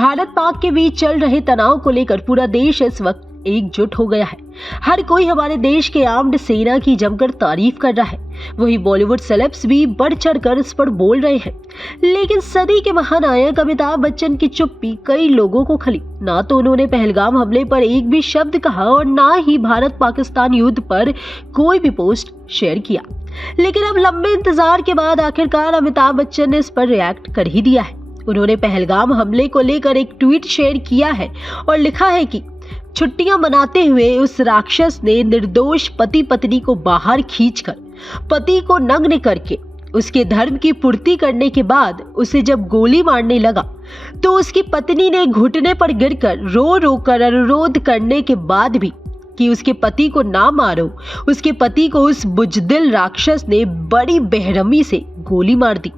भारत पाक के बीच चल रहे तनाव को लेकर पूरा देश इस वक्त एकजुट हो गया है। हर कोई हमारे देश के आर्म्ड सेना की जमकर तारीफ कर रहा है। वही बॉलीवुड सेलेब्स भी बढ़ चढ़कर इस पर बोल रहे हैं। लेकिन सदी के महानायक अमिताभ बच्चन की चुप्पी कई लोगों को खली। ना तो उन्होंने पहलगाम हमले पर एक भी शब्द कहा और ना ही भारत पाकिस्तान युद्ध पर कोई भी पोस्ट शेयर किया। लेकिन अब लंबे इंतजार के बाद आखिरकार अमिताभ बच्चन ने इस पर रिएक्ट कर ही दिया है। उन्होंने पहलगाम हमले को लेकर एक ट्वीट शेयर किया है और लिखा है कि छुट्टियां मनाते हुए उस राक्षस ने निर्दोष पति पत्नी को बाहर खींचकर पति को नग्न करके उसके धर्म की पूर्ति करने के बाद उसे जब गोली मारने लगा तो उसकी पत्नी ने घुटने पर गिरकर रो रो कर अनुरोध करने के बाद भी कि उसके पति को ना मारो, उसके पति को उस बुजदिल राक्षस ने बड़ी बेरहमी से गोली मार दी।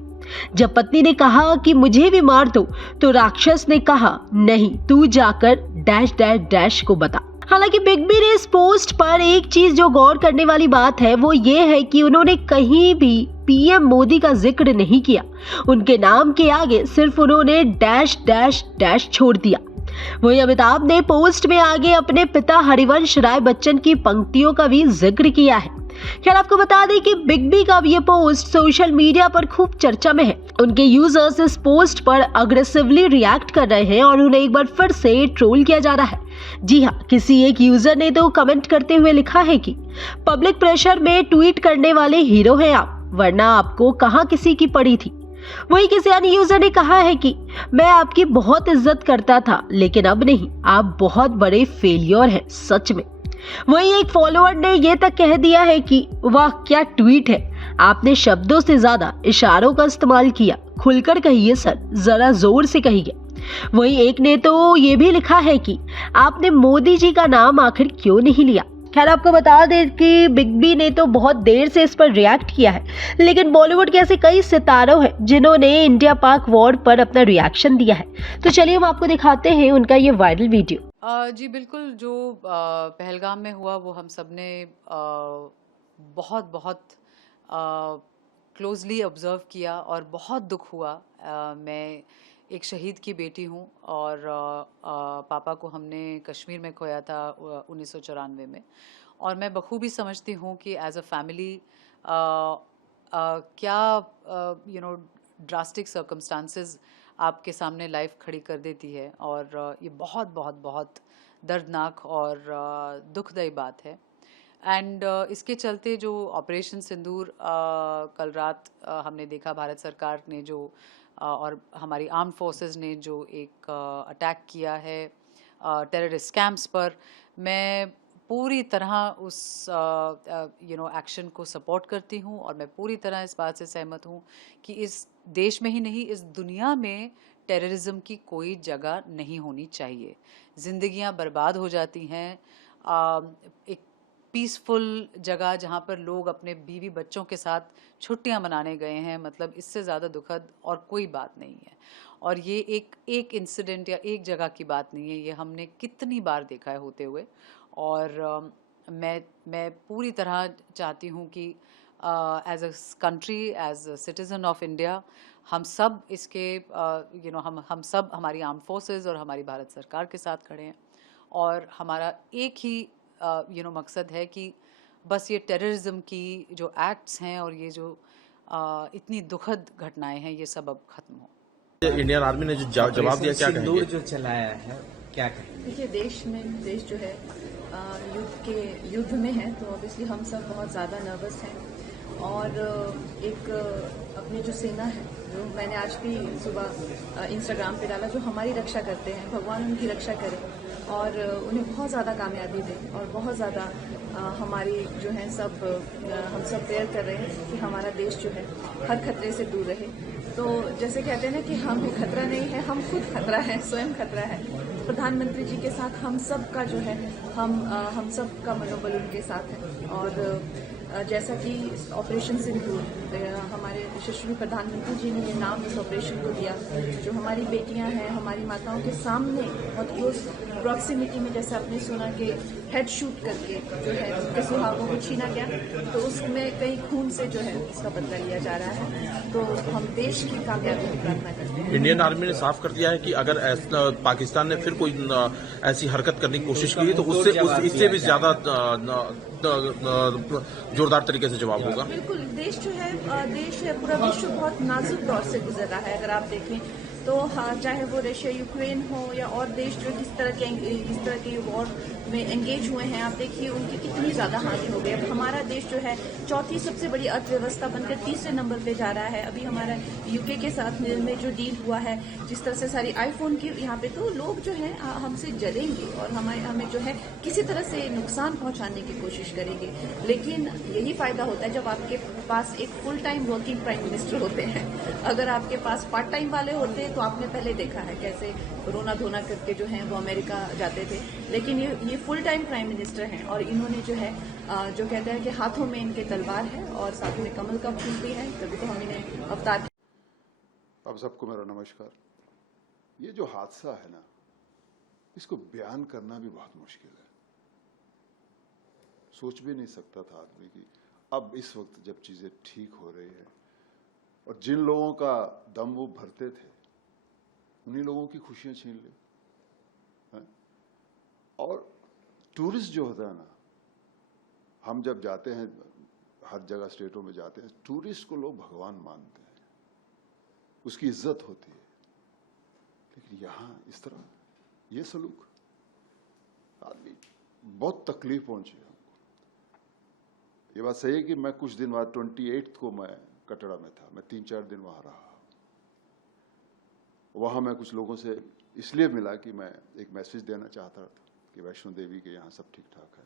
जब पत्नी ने कहा कि मुझे भी मार दो तो राक्षस ने कहा नहीं, तू जाकर डैश डैश डैश को बता। हालांकि बिग बी ने इस पोस्ट पर एक चीज जो गौर करने वाली बात है वो ये है कि उन्होंने कहीं भी पीएम मोदी का जिक्र नहीं किया। उनके नाम के आगे सिर्फ उन्होंने डैश डैश डैश छोड़ दिया। वही अमिताभ ने पोस्ट में आगे अपने पिता हरिवंश राय बच्चन की पंक्तियों का भी जिक्र किया है। खैर आपको बता दें कि बिग बी का ये पोस्ट सोशल मीडिया पर खूब चर्चा में है। उनके यूजर्स इस पोस्ट पर अग्रेसिवली रिएक्ट कर रहे हैं और उन्हें एक बार फिर से ट्रोल किया जा रहा है। जी हाँ, किसी एक यूजर ने तो कमेंट करते हुए लिखा है कि पब्लिक प्रेशर में ट्वीट करने वाले हीरो हैं आप, वरना आपको कहाँ किसी की पड़ी थी। वही किसी अन्य यूजर ने कहा है कि मैं आपकी बहुत इज्जत करता था लेकिन अब नहीं, आप बहुत बड़े फेलियर हैं सच में। वहीं एक फॉलोअर ने यह तक कह दिया है कि वाह क्या ट्वीट है, आपने शब्दों से ज्यादा इशारों का इस्तेमाल किया, खुलकर कहिए सर, जरा जोर से कहिए। वहीं एक ने तो ये भी लिखा है कि आपने मोदी जी का नाम आखिर क्यों नहीं लिया। खैर आपको बता दें कि बिग बी ने तो बहुत देर से इस पर रिएक्ट किया है, लेकिन बॉलीवुड के ऐसे कई सितारों हैं जिन्होंने इंडिया पाक वॉर पर अपना रिएक्शन दिया है। तो चलिए हम आपको दिखाते हैं उनका ये वायरल वीडियो। जी बिल्कुल, जो पहलगाम में हुआ वो हम सब ने बहुत बहुत क्लोजली ऑब्जर्व किया और बहुत दुख हुआ। मैं एक शहीद की बेटी हूँ और पापा को हमने कश्मीर में खोया था 1994 में, और मैं बखूबी समझती हूँ कि एज अ फैमिली क्या ड्रास्टिक सर्कमस्टांसेस आपके सामने लाइफ खड़ी कर देती है। और ये बहुत बहुत बहुत दर्दनाक और दुखदायी बात है। एंड इसके चलते जो ऑपरेशन सिंदूर कल रात हमने देखा, भारत सरकार ने जो और हमारी आर्म फोर्सेस ने जो एक अटैक किया है टेररिस्ट कैंप्स पर, मैं पूरी तरह उस एक्शन को सपोर्ट करती हूँ। और मैं पूरी तरह इस बात से सहमत हूँ कि इस देश में ही नहीं, इस दुनिया में टेररिज्म की कोई जगह नहीं होनी चाहिए। ज़िंदगियाँ बर्बाद हो जाती हैं। एक पीसफुल जगह जहाँ पर लोग अपने बीवी बच्चों के साथ छुट्टियाँ मनाने गए हैं, मतलब इससे ज़्यादा दुखद और कोई बात नहीं है। और ये एक इंसिडेंट या एक जगह की बात नहीं है, ये हमने कितनी बार देखा है होते हुए। और मैं पूरी तरह चाहती हूँ कि as a country, as a citizen of India, हम सब इसके हम सब हमारी आर्म फोर्सेस और हमारी भारत सरकार के साथ खड़े हैं। और हमारा एक ही मकसद है कि बस ये टेररिज्म की जो एक्ट्स हैं और ये जो इतनी दुखद घटनाएं हैं, ये सब अब खत्म हो। इंडियन आर्मी ने जो जवाब दिया, क्या कहेंगे? जो चलाया है, क्या कहेंगे? देखिए, देश जो है युद्ध में है, तो ऑब्वियसली हम सब बहुत ज़्यादा नर्वस हैं। और एक अपनी जो सेना है, जो मैंने आज भी सुबह इंस्टाग्राम पे डाला, जो हमारी रक्षा करते हैं, भगवान उनकी रक्षा करे और उन्हें बहुत ज़्यादा कामयाबी दे। और बहुत ज़्यादा हमारी जो है हम सब प्रेयर कर रहे हैं कि हमारा देश जो है हर खतरे से दूर रहे। तो जैसे कहते हैं ना कि हम खतरा नहीं है, हम खुद खतरा है, स्वयं खतरा है। प्रधानमंत्री जी के साथ हम सब का जो है हम सब का मनोबल उनके साथ है। और जैसा कि ऑपरेशन सिंदूर, हमारे यशस्वी प्रधानमंत्री जी ने ये नाम इस ऑपरेशन को दिया, जो हमारी बेटियां हैं, हमारी माताओं के सामने बहुत क्लोज प्रॉक्सिमिटी में, जैसे आपने सुना कि हेड शूट करके जो है उनके सुहागों को छीना गया, तो उसमें कई खून से जो है इसका बदला लिया जा रहा है। तो हम देश की कामयाबी की प्रार्थना करते हैं। इंडियन आर्मी ने साफ कर दिया है कि अगर पाकिस्तान ने फिर कोई ऐसी हरकत करने की कोशिश की तो इससे भी ज्यादा जोरदार तरीके से जवाब होगा। बिल्कुल, देश है, पूरा विश्व बहुत नाजुक दौर से गुजर रहा है। अगर आप देखें तो चाहे वो रशिया यूक्रेन हो या और देश जो इस तरह के वॉर में एंगेज हुए हैं, आप देखिए उनकी कितनी ज्यादा हानि हो गई। अब हमारा देश जो है चौथी सबसे बड़ी अर्थव्यवस्था बनकर तीसरे नंबर पे जा रहा है। अभी हमारा यूके के साथ में जो डील हुआ है, जिस तरह से सारी आईफोन की यहाँ पे, तो लोग जो है हमसे जलेंगे और हमें जो है किसी तरह से नुकसान पहुंचाने की कोशिश करेंगे। लेकिन यही फायदा होता है जब आपके पास एक full time working prime minister होते हैं। अगर आपके पास पार्ट टाइम वाले होते हैं तो आपने पहले देखा है कैसे रोना धोना करके जो है वो अमेरिका जाते थे, लेकिन ये फुल टाइम प्राइम मिनिस्टर हैं और इन्होंने जो है जो कहते हैं कि हाथों में इनके तलवार है और साथ में कमल का फूल भी है, तभी तो हम इन्हें अवतार। अब सबको मेरा नमस्कार। ये जो हादसा है ना, इसको बयान करना भी बहुत मुश्किल है। सोच भी नहीं सकता था आदमी कि अब इस वक्त जब चीजें ठीक हो रही है और जिन लोगों का दम वो भरते थे उन्हीं लोगों की खुशियां छीन ली। और टूरिस्ट जो होता है ना, हम जब जाते हैं हर जगह स्टेटों में जाते हैं, टूरिस्ट को लोग भगवान मानते हैं, उसकी इज्जत होती है। लेकिन यहां इस तरह ये सलूक, आदमी बहुत तकलीफ पहुंची हमको। ये बात सही है कि मैं कुछ दिन बाद 28 को मैं कटरा में था, मैं 3-4 दिन वहां रहा। वहां मैं कुछ लोगों से इसलिए मिला कि मैं एक मैसेज देना चाहता था कि वैष्णो देवी के यहाँ सब ठीक ठाक है।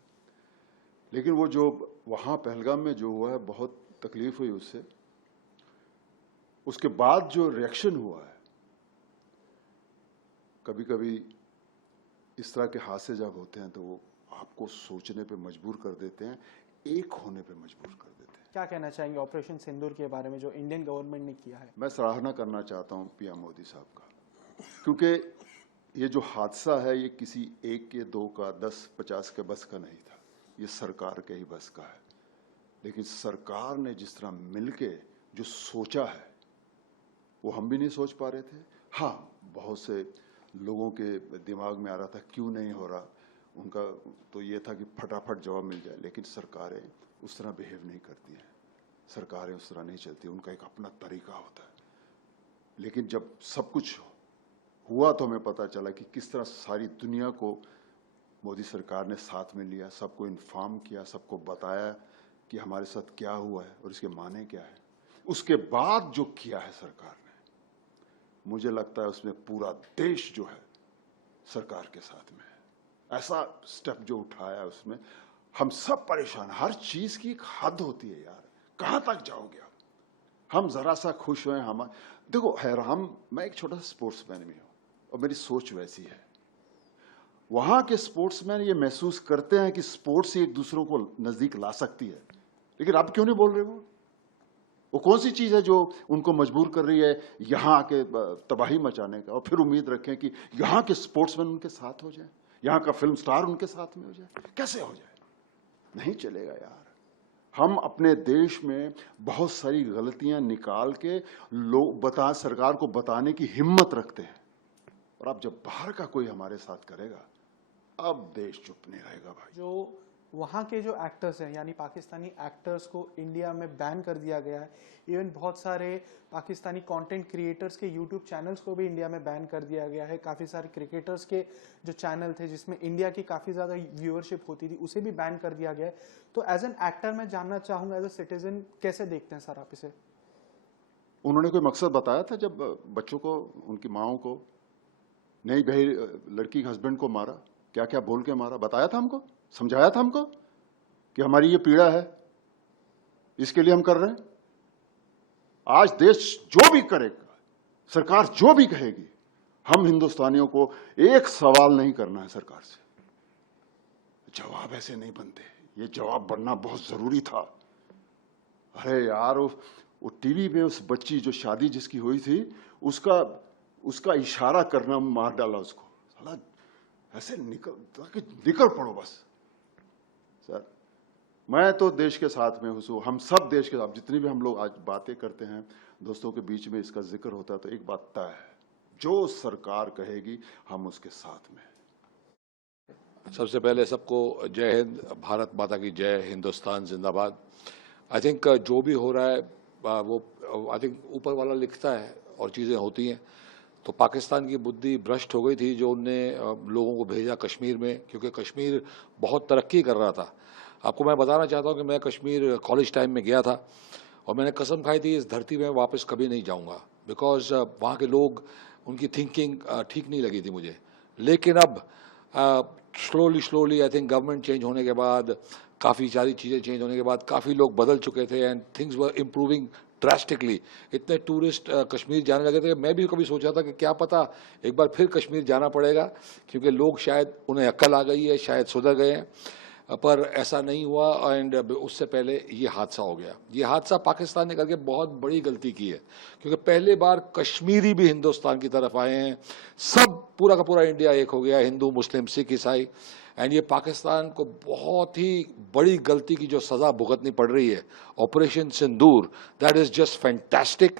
लेकिन वो जो वहां पहलगाम में जो हुआ है, बहुत तकलीफ हुई उससे। उसके बाद जो रिएक्शन हुआ है, कभी कभी इस तरह के हादसे जब होते हैं तो वो आपको सोचने पे मजबूर कर देते हैं, एक होने पे मजबूर कर देते हैं। क्या कहना चाहेंगे ऑपरेशन सिंदूर के बारे में जो इंडियन गवर्नमेंट ने किया है? मैं सराहना करना चाहता हूं पीएम मोदी साहब का, क्योंकि ये जो हादसा है ये किसी एक के, दो का, 10-50 के बस का नहीं था, ये सरकार के ही बस का है। लेकिन सरकार ने जिस तरह मिलके जो सोचा है वो हम भी नहीं सोच पा रहे थे। हाँ, बहुत से लोगों के दिमाग में आ रहा था क्यों नहीं हो रहा, उनका तो ये था कि फटाफट जवाब मिल जाए। लेकिन सरकारें उस तरह बिहेव नहीं करती हैं, सरकारें उस तरह नहीं चलती, उनका एक अपना तरीका होता है। लेकिन जब सब कुछ हुआ तो हमें पता चला कि किस तरह सारी दुनिया को मोदी सरकार ने साथ में लिया, सबको इन्फॉर्म किया, सबको बताया कि हमारे साथ क्या हुआ है और इसके माने क्या है। उसके बाद जो किया है सरकार ने, मुझे लगता है उसमें पूरा देश जो है सरकार के साथ में है। ऐसा स्टेप जो उठाया उसमें हम सब परेशान। हर चीज की एक हद होती है यार, कहां तक जाओगे आप? हम जरा सा खुश हुए, हम देखो हैरान, मैं एक छोटा सा स्पोर्ट्समैन भी हूं और मेरी सोच वैसी है। वहां के स्पोर्ट्समैन ये महसूस करते हैं कि स्पोर्ट्स से एक दूसरों को नजदीक ला सकती है, लेकिन आप क्यों नहीं बोल रहे? वो कौन सी चीज है जो उनको मजबूर कर रही है यहां आके तबाही मचाने का, और फिर उम्मीद रखें कि यहां के स्पोर्ट्समैन उनके साथ हो जाए, यहां का फिल्म स्टार उनके साथ में हो जाए? कैसे हो जाए? नहीं चलेगा यार। हम अपने देश में बहुत सारी गलतियां निकाल के लोग सरकार को बताने की हिम्मत रखते हैं, और अब जब बाहर का कोई हमारे साथ करेगा, अब देश चुप नहीं रहेगा भाई। जो वहाँ के जो एक्टर्स हैं, यानी पाकिस्तानी एक्टर्स को इंडिया में बैन कर दिया गया है। इवन बहुत सारे पाकिस्तानी कंटेंट क्रिएटर्स के यूट्यूब चैनल्स को भी इंडिया में बैन कर दिया गया है। काफ़ी सारे क्रिकेटर्स के जो चैनल थे जिसमें इंडिया की काफ़ी ज़्यादा व्यूअरशिप होती थी, उसे भी बैन कर दिया गया है। तो एज एन एक्टर मैं जानना चाहूँगा, एज ए सिटीजन कैसे देखते हैं सर आप इसे? उन्होंने कोई मकसद बताया था जब बच्चों को, उनकी माओं को, नई भाई लड़की के हस्बैंड को मारा? क्या क्या बोल के मारा? बताया था हमको, समझाया था हमको कि हमारी ये पीड़ा है, इसके लिए हम कर रहे हैं। आज देश जो भी करेगा, सरकार जो भी कहेगी, हम हिंदुस्तानियों को एक सवाल नहीं करना है सरकार से। जवाब ऐसे नहीं बनते, ये जवाब बनना बहुत जरूरी था अरे यार वो टीवी पे उस बच्ची जो शादी जिसकी हुई थी उसका इशारा करना मार डाला उसको। साला ऐसे निकल पड़ो बस। सर मैं तो देश के साथ में हूँ, हम सब देश के साथ, जितनी भी हम लोग आज बातें करते हैं दोस्तों के बीच में इसका जिक्र होता है, तो एक बात तय है, जो सरकार कहेगी हम उसके साथ में। सबसे पहले सबको जय हिंद, भारत माता की जय, हिंदुस्तान जिंदाबाद। आई थिंक जो भी हो रहा है वो आई थिंक ऊपर वाला लिखता है और चीज़ें होती हैं। तो पाकिस्तान की बुद्धि भ्रष्ट हो गई थी जो उनने लोगों को भेजा कश्मीर में, क्योंकि कश्मीर बहुत तरक्की कर रहा था। आपको मैं बताना चाहता हूँ कि मैं कश्मीर कॉलेज टाइम में गया था और मैंने कसम खाई थी इस धरती में वापस कभी नहीं जाऊँगा, बिकॉज वहाँ के लोग, उनकी थिंकिंग ठीक नहीं लगी थी मुझे। लेकिन अब slowly I think government change होने के बाद, काफ़ी सारी चीज़ें चेंज होने के बाद काफ़ी लोग बदल चुके थे and things were improving drastically. इतने टूरिस्ट कश्मीर जाने लगे थे, मैं भी कभी सोचा था कि क्या पता एक बार फिर कश्मीर जाना पड़ेगा, क्योंकि लोग शायद उन्हें अक्ल आ गई है, शायद सुधर गए हैं, पर ऐसा नहीं हुआ। एंड उससे पहले ये हादसा हो गया। ये हादसा पाकिस्तान ने करके बहुत बड़ी गलती की है, क्योंकि पहले बार कश्मीरी भी हिंदुस्तान की तरफ आए हैं, सब पूरा का पूरा इंडिया एक हो गया, हिंदू मुस्लिम सिख ईसाई। एंड ये पाकिस्तान को बहुत ही बड़ी गलती की जो सज़ा भुगतनी पड़ रही है, operation Sindoor, that is just fantastic.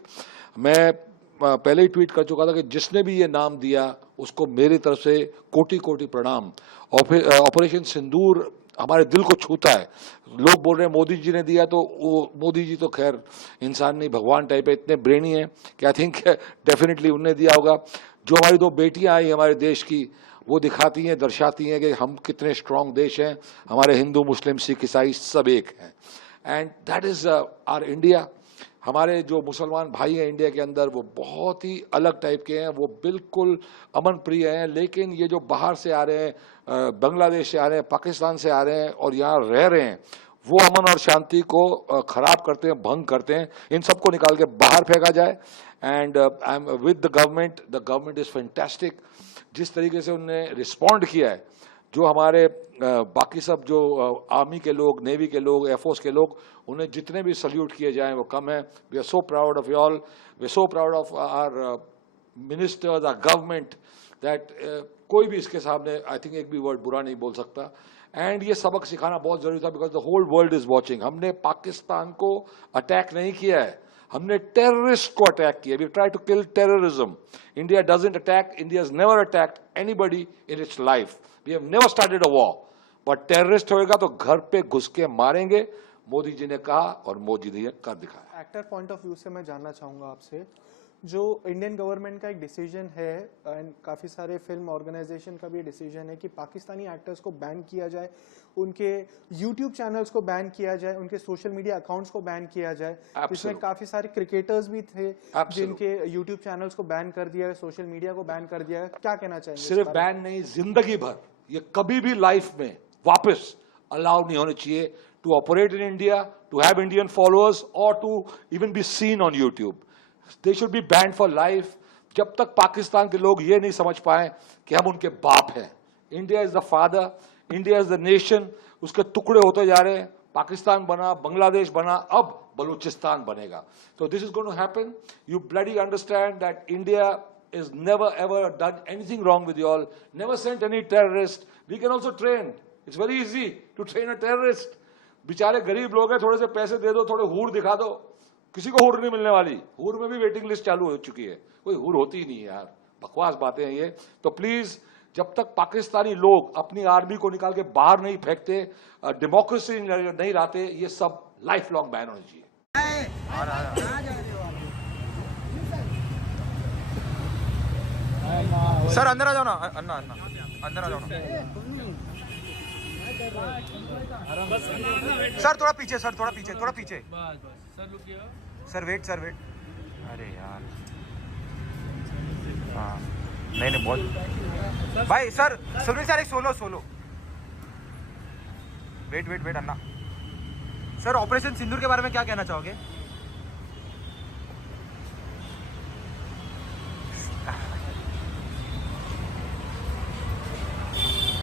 मैं पहले ही ट्वीट कर चुका था कि जिसने भी ये नाम दिया उसको मेरी तरफ से कोटि कोटि प्रणाम। ऑपरेशन सिंदूर हमारे दिल को छूता है। लोग बोल रहे हैं मोदी जी ने दिया, तो वो मोदी जी तो खैर इंसान नहीं भगवान टाइप है, इतने ब्रेनी हैं कि आई थिंक डेफिनेटली उनने दिया होगा। जो हमारी दो बेटियां आई हमारे देश की, वो दिखाती हैं, दर्शाती हैं कि हम कितने स्ट्रांग देश हैं, हमारे हिंदू मुस्लिम सिख ईसाई सब एक हैं। And that is our India. हमारे जो मुसलमान भाई हैं इंडिया के अंदर, वो बहुत ही अलग टाइप के हैं, वो बिल्कुल अमन प्रिय हैं। लेकिन ये जो बाहर से आ रहे हैं, बांग्लादेश से आ रहे हैं, पाकिस्तान से आ रहे हैं और यहाँ रह रहे हैं, वो अमन और शांति को खराब करते हैं, भंग करते हैं। इन सबको निकाल के बाहर फेंका जाए। And I am with the government is fantastic. जिस तरीके से उन्होंने रिस्पॉन्ड किया है, जो हमारे बाकी सब जो आर्मी के लोग, नेवी के लोग, एयरफोर्स के लोग, उन्हें जितने भी सल्यूट किए जाएं वो कम है। We are so proud of you all, we are so proud of our ministers, our government, that कोई भी इसके सामने आई थिंक एक भी वर्ड बुरा नहीं बोल सकता। एंड ये सबक सिखाना बहुत जरूरी था, because the whole world is watching. हमने पाकिस्तान को अटैक नहीं किया है, हमने टेररिस्ट को अटैक किया। We try to kill terrorism. India doesn't attack, India has never attacked anybody in its life. We have never started a war, but terrorist होएगा तो घर पे घुस के मारेंगे, मोदी जी ने कहा और मोदी जी ने कर दिखाया। एक्टर पॉइंट ऑफ व्यू से मैं जानना चाहूँगा आपसे, जो इंडियन गवर्नमेंट का एक डिसीजन है एंड काफ़ी सारे फिल्म ऑर्गेनाइजेशन का भी डिसीजन है कि पाकिस्तानी एक्टर्स को बैन किया जाए, उनके यूट्यूब चैनल्स को बैन किया जाए, उनके सोशल मीडिया अकाउंट्स को बैन किया जाए, जिसमें काफ़ी सारे क्रिकेटर्स भी थे जिनके यूट्यूब चैनल्स को बैन कर दिया है, सोशल मीडिया को बैन कर दिया है। क्या कहना चाहेंगे? सिर्फ बैन नहीं, जिंदगी भर ये कभी भी लाइफ में वापस अलाउ नहीं होने चाहिए to operate in India, to have Indian followers, or to even be seen on YouTube. They should be banned for life. जब तक पाकिस्तान के लोग ये नहीं समझ पाए कि हम उनके बाप हैं। India is the father, India is the nation. उसके टुकड़े होते जा रहे हैं, पाकिस्तान बना, बांग्लादेश बना, अब बलूचिस्तान बनेगा। So this is going to happen. You bloody understand that India is never ever done anything wrong with you all, never sent any terrorist. We can also train. It's very easy to train a terrorist. बेचारे गरीब लोग हैं, थोड़े से पैसे दे दो, थोड़े हूर दिखा दो, किसी को हूर नहीं मिलने वाली। हूर में भी वेटिंग लिस्ट चालू हो चुकी है, कोई हूर होती ही नहीं है यार, बकवास बातें हैं ये। तो प्लीज, जब तक पाकिस्तानी लोग अपनी आर्मी को निकाल के बाहर नहीं फेंकते, डेमोक्रेसी नहीं लाते, ये सब लाइफ लॉन्ग बैन होना चाहिए। सर अंदर आ जाओ ना, अन्ना अंदर आ जाओ ना। सर थोड़ा पीछे, सर थोड़ा पीछे, थोड़ा पीछे। Sir wait, sir wait. अरे यार, हाँ नहीं बहुत भाई। सर सुनील सर एक सोलो वेट अन्ना। सर ऑपरेशन सिंदूर के बारे में क्या कहना चाहोगे?